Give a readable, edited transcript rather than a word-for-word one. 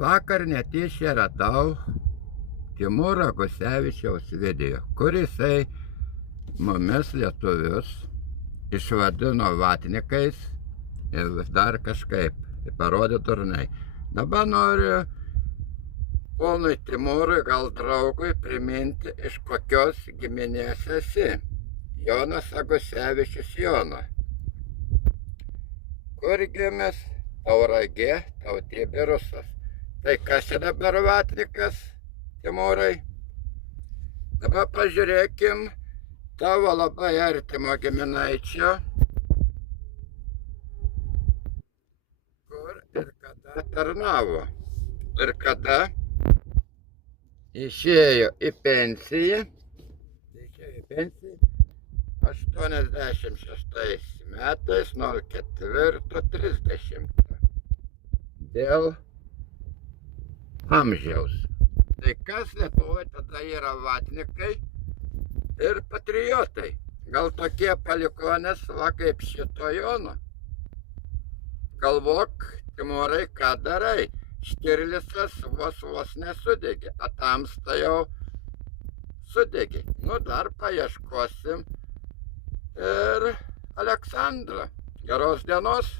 Vakar netyčia radau Timūro Gusevičiaus video, kur jisai mumis lietuvius išvadino vatnikais ir dar kažkaip parodė durnai. Dabar noriu ponui Timūrui, gal draugui, priminti, iš kokios giminės esi. Jonas Gusevičius Jono. Kur gimęs? Tauragė, tautybė rusas. Tai kas čia dabar vatnikas, Timūrai? Dabar pažiūrėkim tavo labai artimo giminaičio, kur ir kada tarnavo. Ir kada išėjo į pensiją. 86 metais 04.30 dėl amžiaus. Tai kas Lietuvoje tada yra vatnikai ir patriotai? Gal tokie palikuonės, va kaip šito Jono? Galvok, Timūrai, ką darai? Štirlicas vos nesudegė, Tamsta jau sudegė. Nu, dar paieškosim ir Aleksandrą. Geros dienos.